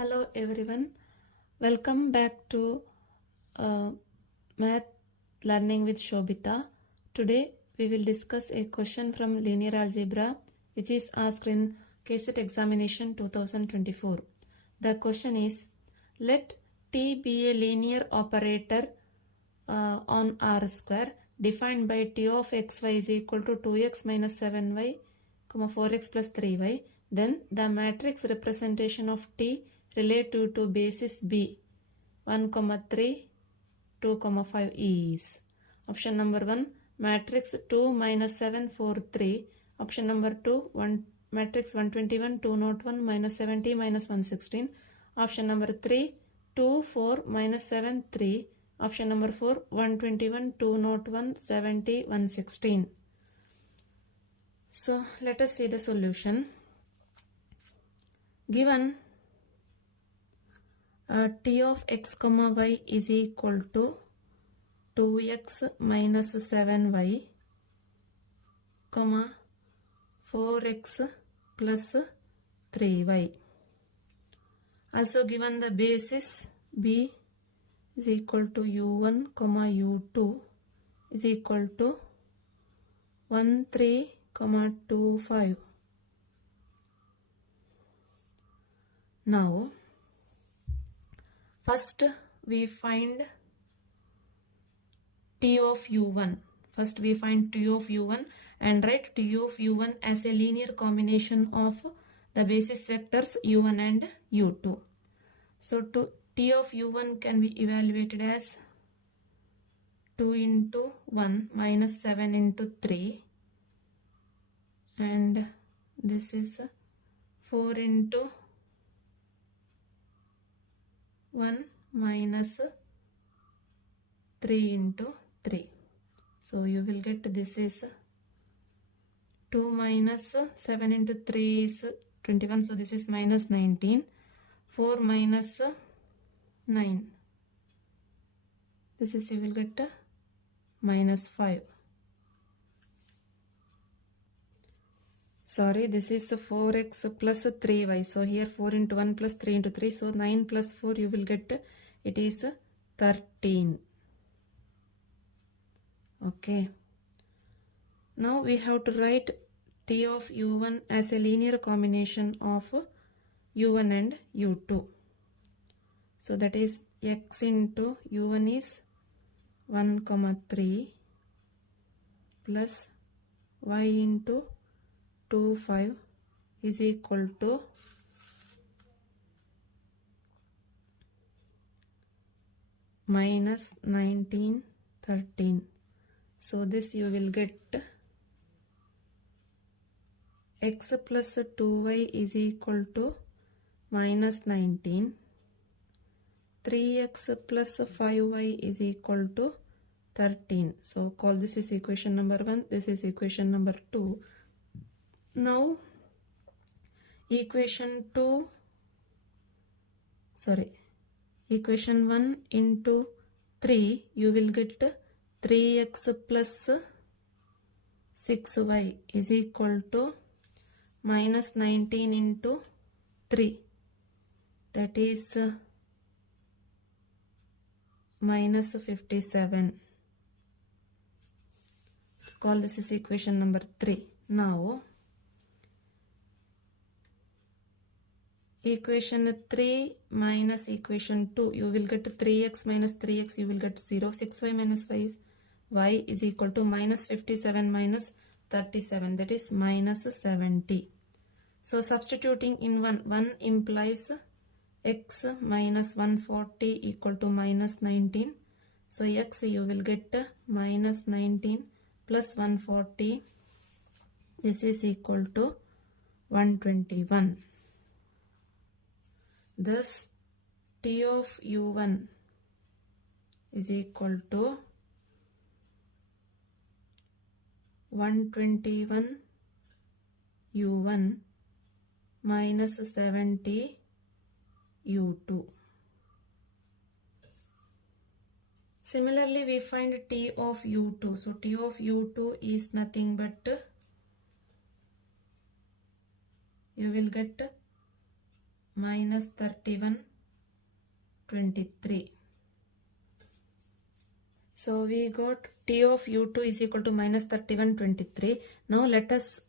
Hello everyone, welcome back to Math Learning with Shobita. Today we will discuss a question from linear algebra which is asked in KCET examination 2024. The question is, let T be a linear operator on R square defined by T of xy is equal to 2x minus 7y, 4x plus 3y. Then the matrix representation of T relative to basis B 1, 3, 2, 5 is. Option number 1, matrix 2 minus 7, 4, 3. Option number 2, matrix 121, 201 minus 70 minus 116. Option number 3, 2, 4 minus 7, 3. Option number 4, 121, 201, 70, 116. So let us see the solution. Given T of x comma y is equal to 2x minus 7y, 4x plus 3y. Also given the basis B is equal to u1, u2 is equal to 1, 3, 2, 5. Now, first we find T of u1. First we find T of u1 and write T of u1 as a linear combination of the basis vectors u1 and u2. So T of u1 can be evaluated as 2 into 1 minus 7 into 3, and this is 4 into 1 minus 3 into 3. So you will get this is 2 minus 7 into 3 is 21. So this is minus 19. 4 minus 9. This is you will get minus 5. Sorry, this is 4x plus 3y. So here 4 into 1 plus 3 into 3. So 9 plus 4 you will get, it is 13. Okay. Now we have to write T of u1 as a linear combination of u1 and u2. So that is x into u1 is 1, 3 plus y into 2, 5 is equal to minus 19, 13. So this you will get x plus 2y is equal to minus 19. 3x plus 5y is equal to 13. So call this is equation number 1. This is equation number 2. Now equation 1 into 3 you will get 3x plus 6y is equal to minus 19 into 3, that is minus 57. Call this is equation number 3. Now equation 3 minus equation 2 you will get 3x minus 3x you will get 0. 6y minus y is equal to minus 57 minus 37, that is minus 70. So substituting in 1 implies x minus 140 equal to minus 19. So x you will get minus 19 plus 140, this is equal to 121. Thus T of u1 is equal to 121 u1 minus 70 u2. Similarly, we find T of u2. So T of u2 is nothing but you will get minus 31, 23. So we got T of U2 is equal to minus 31, 23. Now let us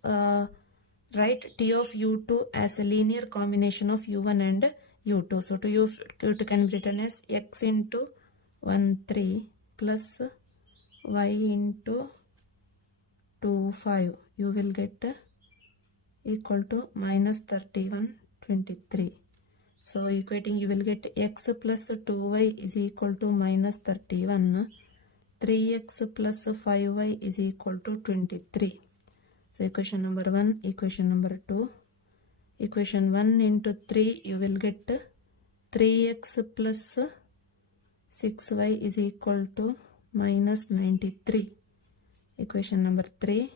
write T of U2 as a linear combination of U1 and U2. So U2 can be written as X into 1, 3 plus Y into 2, 5. You will get equal to minus 31, 23. So equating you will get X plus 2Y is equal to minus 31. 3x plus 5y is equal to 23. So equation number 1, equation number 2. Equation 1 into 3 you will get 3x plus 6y is equal to minus 93. Equation number 3.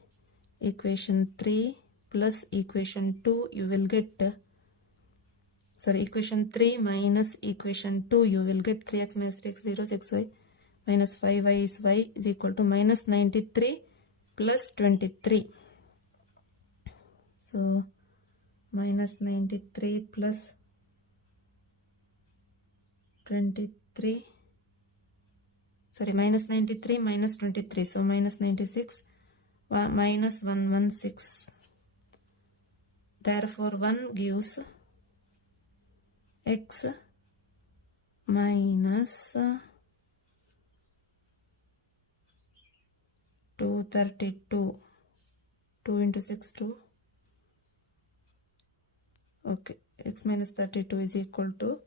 Equation 3 plus equation 2 you will get equation 3 minus equation 2 you will get 3x minus 3x 0, 6y minus 5y is y is equal to minus 93 plus 23. So minus 93 plus 23, minus 93 minus 23, so minus 96 minus 116. Therefore 1 gives x minus 232. 2 into 6, 2. Okay, x minus 32 is equal to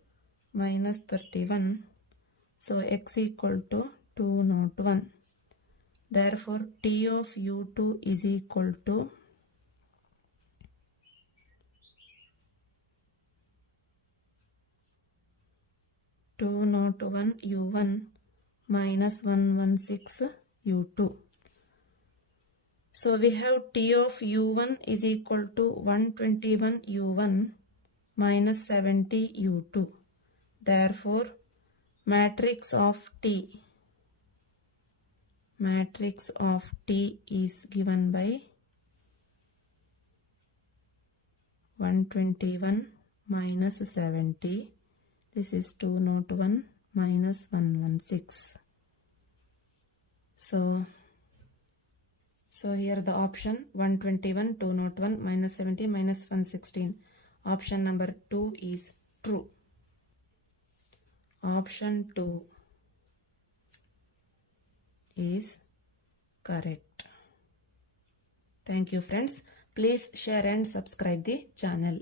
minus 31. So x equal to 201. Therefore T of U2 is equal to 201 U1 minus 116 U2. So we have T of U1 is equal to 121 U1 minus 70 U2. Therefore matrix of T is given by 121 minus 70. This is 201 minus 116. So here the option 121, 201 minus 70 minus 116. Option number 2 is true. Option 2 is correct. Thank you friends. Please share and subscribe the channel.